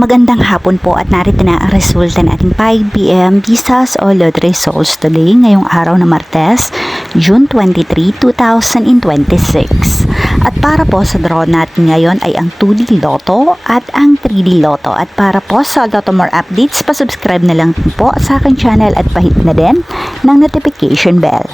Magandang hapon po at narito na ang resulta ng ating 5pm Visas o Lottery results today ngayong araw na Martes, June 23, 2026. At para po sa draw natin ngayon ay ang 2D Lotto at ang 3D Lotto. At para po sa Lotto More updates, pasubscribe na lang po sa aking channel at pahit na din ng notification bell.